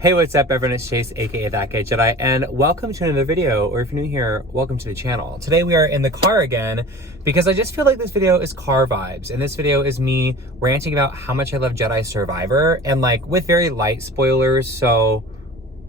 Hey, what's up everyone, it's Chase, aka That Guy Jedi, and welcome to another video, or if you're new here, welcome to the channel. Today we are in the car again, because I just feel like this video is car vibes, and this video is me ranting about how much I love Jedi Survivor, and like, with very light spoilers, so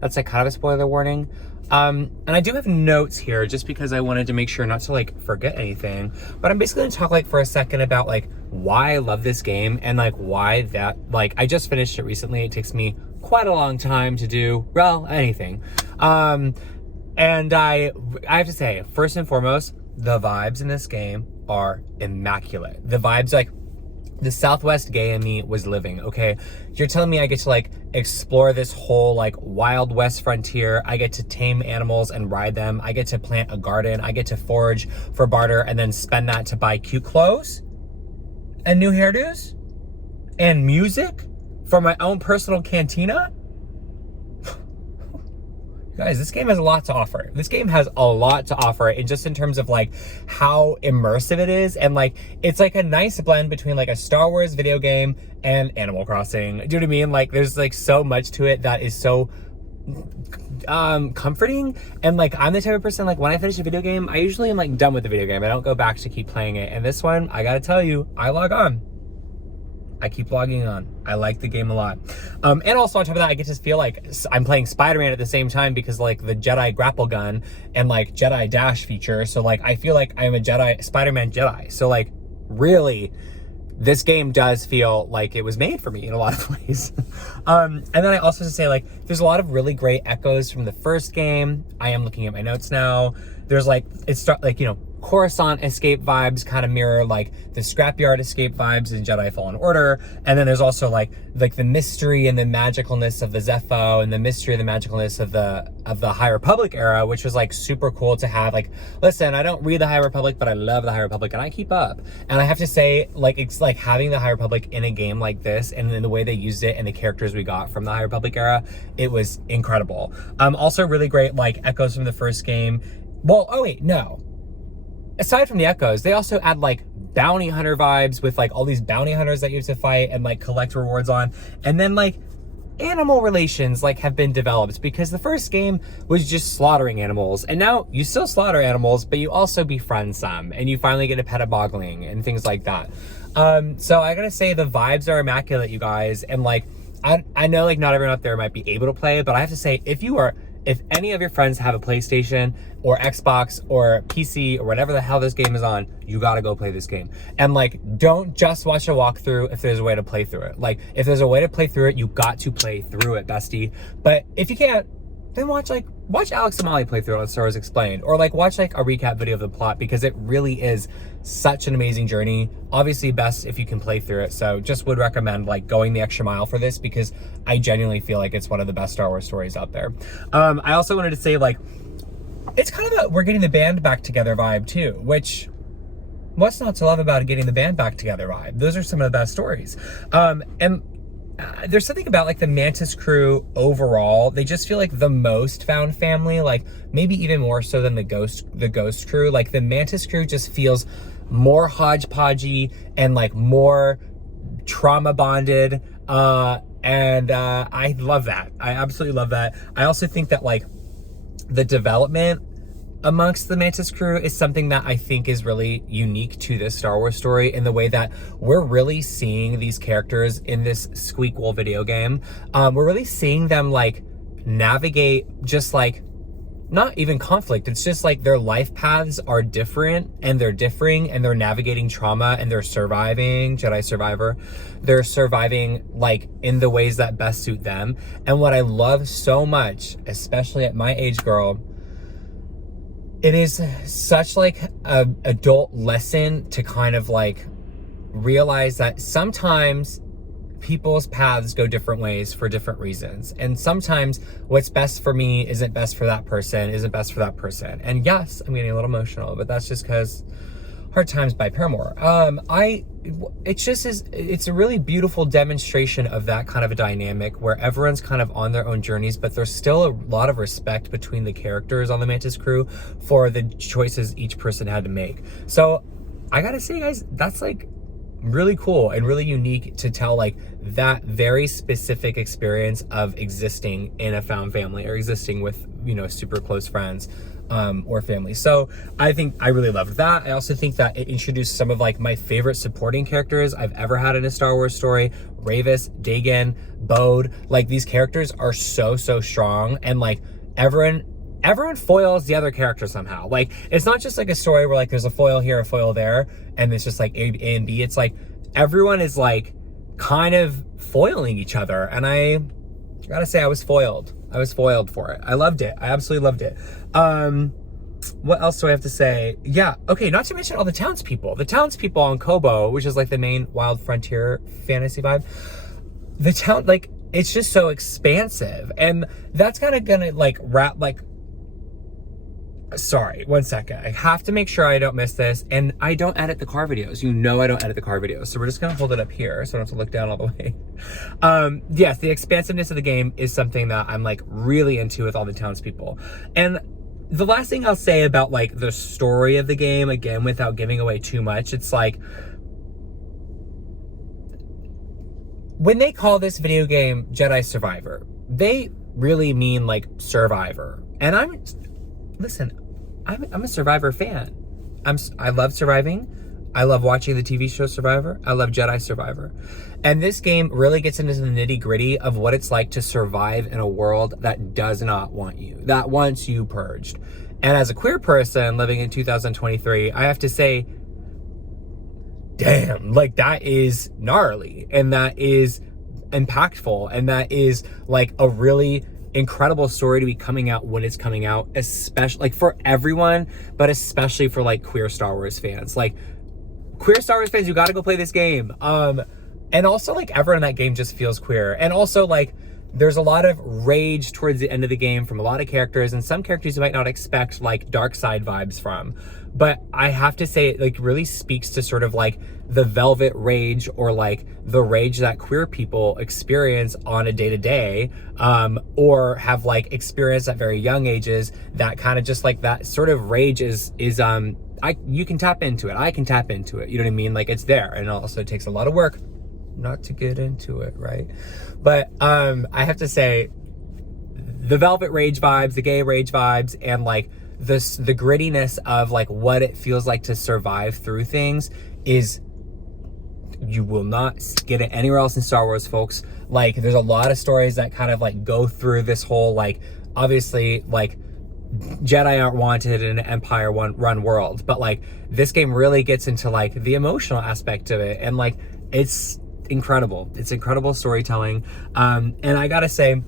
that's like kind of a spoiler warning. And I do have notes here, just because I wanted to make sure not to like forget anything, but I'm basically gonna talk like for a second about like why I love this game, and like why that, like, I just finished it recently. It takes me quite a long time to do, well, anything. And I have to say, first and foremost, the vibes in this game are immaculate. The vibes, like, the Southwest gay in me was living, okay? You're telling me I get to like explore this whole like Wild West frontier. I get to tame animals and ride them. I get to plant a garden. I get to forage for barter and then spend that to buy cute clothes and new hairdos and music for my own personal cantina. Guys, this game has a lot to offer. This game has a lot to offer, and just in terms of like how immersive it is, and like it's like a nice blend between like a Star Wars video game and Animal Crossing. Do you know what I mean? Like there's like so much to it that is so comforting. And like I'm the type of person, like when I finish a video game, I usually am like done with the video game. I don't go back to keep playing it. And this one, I gotta tell you, I log on. I keep logging on. I like the game a lot. And also on top of that, I get to feel like I'm playing Spider-Man at the same time, because like the Jedi grapple gun and like Jedi dash feature. So like, I feel like I'm a Jedi, Spider-Man Jedi. So like, really, this game does feel like it was made for me in a lot of ways. And then I also have to say, like, there's a lot of really great echoes from the first game. I am looking at my notes now. There's like, it's like, you know, Coruscant escape vibes kind of mirror like the scrapyard escape vibes in Jedi Fallen Order. And then there's also like the mystery and the magicalness of the Zepho, and the mystery and the magicalness of the High Republic era, which was like super cool to have. Like, listen, I don't read the High Republic, but I love the High Republic and I keep up. And I have to say, like, it's like having the High Republic in a game like this, and in the way they used it and the characters we got from the High Republic era, it was incredible. Also really great like echoes from the first game. Well, oh wait, no. Aside from the echoes, they also add like bounty hunter vibes with like all these bounty hunters that you have to fight and like collect rewards on. And then like animal relations like have been developed, because the first game was just slaughtering animals, and now you still slaughter animals, but you also befriend some, and you finally get a pet a bogling and things like that. So I gotta say, the vibes are immaculate, you guys. And like, I know like not everyone out there might be able to play it, but I have to say, if any of your friends have a PlayStation or Xbox or PC or whatever the hell this game is on, you gotta go play this game. And like, don't just watch a walkthrough if there's a way to play through it. Like, if there's a way to play through it, you got to play through it, bestie. But if you can't, then watch Alex and Molly play through it on Star Wars Explained, or like watch like a recap video of the plot, because it really is such an amazing journey. Obviously best if you can play through it, so just would recommend like going the extra mile for this, because I genuinely feel like it's one of the best Star Wars stories out there. I also wanted to say, like, it's kind of a we're getting the band back together vibe too, which what's not to love about getting the band back together vibe? Those are some of the best stories. There's something about like the Mantis crew overall, they just feel like the most found family, like maybe even more so than the ghost crew. Like the Mantis crew just feels more hodgepodgey and like more trauma bonded. I love that. I absolutely love that. I also think that like the development amongst the Mantis crew is something that I think is really unique to this Star Wars story, in the way that we're really seeing these characters in this Squeakquel video game. We're really seeing them like navigate just like, not even conflict, it's just like their life paths are different, and they're differing, and they're navigating trauma, and they're surviving Jedi Survivor. They're surviving like in the ways that best suit them. And what I love so much, especially at my age, girl, it is such like a adult lesson to kind of like realize that sometimes people's paths go different ways for different reasons. And sometimes what's best for me isn't best for that person, isn't best for that person. And yes, I'm getting a little emotional, but that's just because Hard Times by Paramore. It's a really beautiful demonstration of that kind of a dynamic, where everyone's kind of on their own journeys, but there's still a lot of respect between the characters on the Mantis crew for the choices each person had to make. So I gotta say, guys, that's like really cool and really unique to tell like that very specific experience of existing in a found family or existing with, you know, super close friends or family. So I think I really loved that. I also think that it introduced some of like my favorite supporting characters I've ever had in a Star Wars story. Ravis, Dagan, Bode, like these characters are so strong, and like everyone foils the other character somehow. Like it's not just like a story where like there's a foil here, a foil there, and it's just like A and B. It's like everyone is like kind of foiling each other, and I gotta say I was foiled for it. I loved it. I absolutely loved it. What else do I have to say? Yeah, okay, not to mention all the townspeople. The townspeople on Kobo, which is like the main wild frontier fantasy vibe. The town, like, it's just so expansive. And that's kind of gonna like wrap, like, sorry, one second. I have to make sure I don't miss this. And I don't edit the car videos. You know I don't edit the car videos. So we're just gonna hold it up here so I don't have to look down all the way. Yes, the expansiveness of the game is something that I'm like really into with all the townspeople. And the last thing I'll say about like the story of the game, again, without giving away too much, it's like, when they call this video game Jedi Survivor, they really mean like Survivor. And I'm a Survivor fan. I love surviving. I love watching the TV show Survivor. I love Jedi Survivor. And this game really gets into the nitty gritty of what it's like to survive in a world that does not want you, that wants you purged. And as a queer person living in 2023, I have to say, damn, like that is gnarly, and that is impactful, and that is like a really incredible story to be coming out when it's coming out, especially like for everyone, but especially for like queer Star Wars fans. Like queer Star Wars fans, you got to go play this game. And also like everyone in that game just feels queer. And also like there's a lot of rage towards the end of the game from a lot of characters, and some characters you might not expect like dark side vibes from. But I have to say it like really speaks to sort of like the velvet rage, or like the rage that queer people experience on a day-to-day, or have like experienced at very young ages. That kind of just like that sort of rage is you can tap into it. I can tap into it. You know what I mean? Like it's there, and also it takes a lot of work not to get into it, right? But I have to say the velvet rage vibes, the gay rage vibes, and like the grittiness of like what it feels like to survive through things is, you will not get it anywhere else in Star Wars, folks. Like there's a lot of stories that kind of like go through this whole like, obviously like Jedi aren't wanted in an Empire run world, but like this game really gets into like the emotional aspect of it, and like it's incredible. It's incredible storytelling. And I gotta say,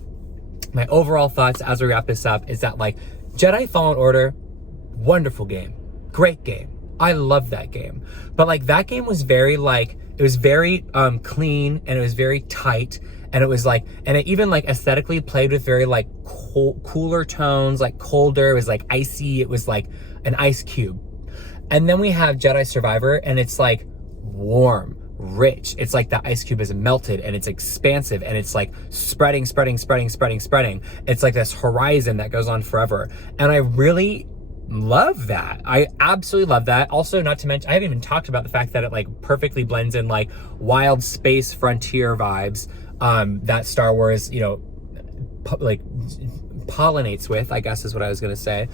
my overall thoughts as we wrap this up is that like Jedi Fallen Order, wonderful game, great game. I love that game. But like that game was very like, it was very clean, and it was very tight, and it was like, and it even like aesthetically played with very like cooler tones, like colder. It was like icy. It was like an ice cube. And then we have Jedi Survivor, and it's like warm, rich. It's like the ice cube is melted, and it's expansive, and it's like spreading. It's like this horizon that goes on forever. And I really love that. I absolutely love that. Also, not to mention, I haven't even talked about the fact that it like perfectly blends in like wild space frontier vibes that Star Wars, you know, like pollinates with, I guess is what I was gonna say,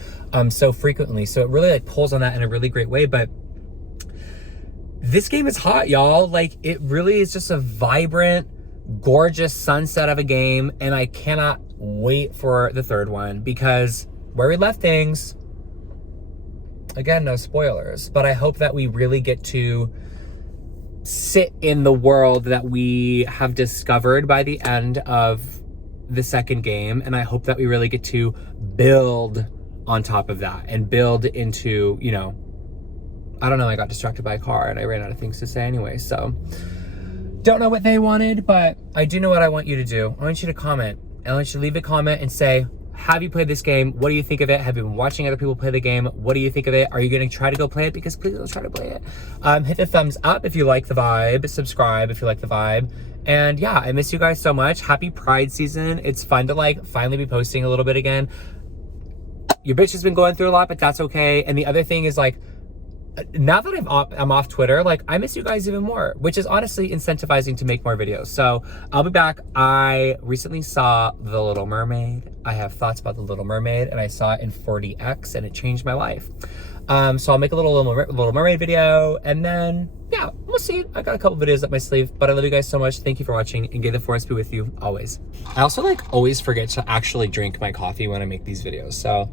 so frequently. So it really like pulls on that in a really great way. But this game is hot, y'all. Like it really is just a vibrant, gorgeous sunset of a game, and I cannot wait for the third one, because where we left things, again, no spoilers, but I hope that we really get to sit in the world that we have discovered by the end of the second game, and I hope that we really get to build on top of that and build into, you know, I don't know, I got distracted by a car and I ran out of things to say anyway, so don't know what they wanted, but I do know what I want you to do. I want you to comment. I want you to leave a comment and say, have you played this game? What do you think of it? Have you been watching other people play the game? What do you think of it? Are you going to try to go play it? Because please let's try to play it. Hit the thumbs up if you like the vibe. Subscribe if you like the vibe. And yeah, I miss you guys so much. Happy Pride season. It's fun to like finally be posting a little bit again. Your bitch has been going through a lot, but that's okay. And the other thing is like, now that I'm off Twitter, like I miss you guys even more, which is honestly incentivizing to make more videos. So I'll be back. I recently saw The Little Mermaid. I have thoughts about The Little Mermaid, and I saw it in 40X, and it changed my life. So I'll make a Little Mermaid video, and then yeah, we'll see. I got a couple videos up my sleeve, but I love you guys so much. Thank you for watching, and may the force be with you always. I also like always forget to actually drink my coffee when I make these videos, so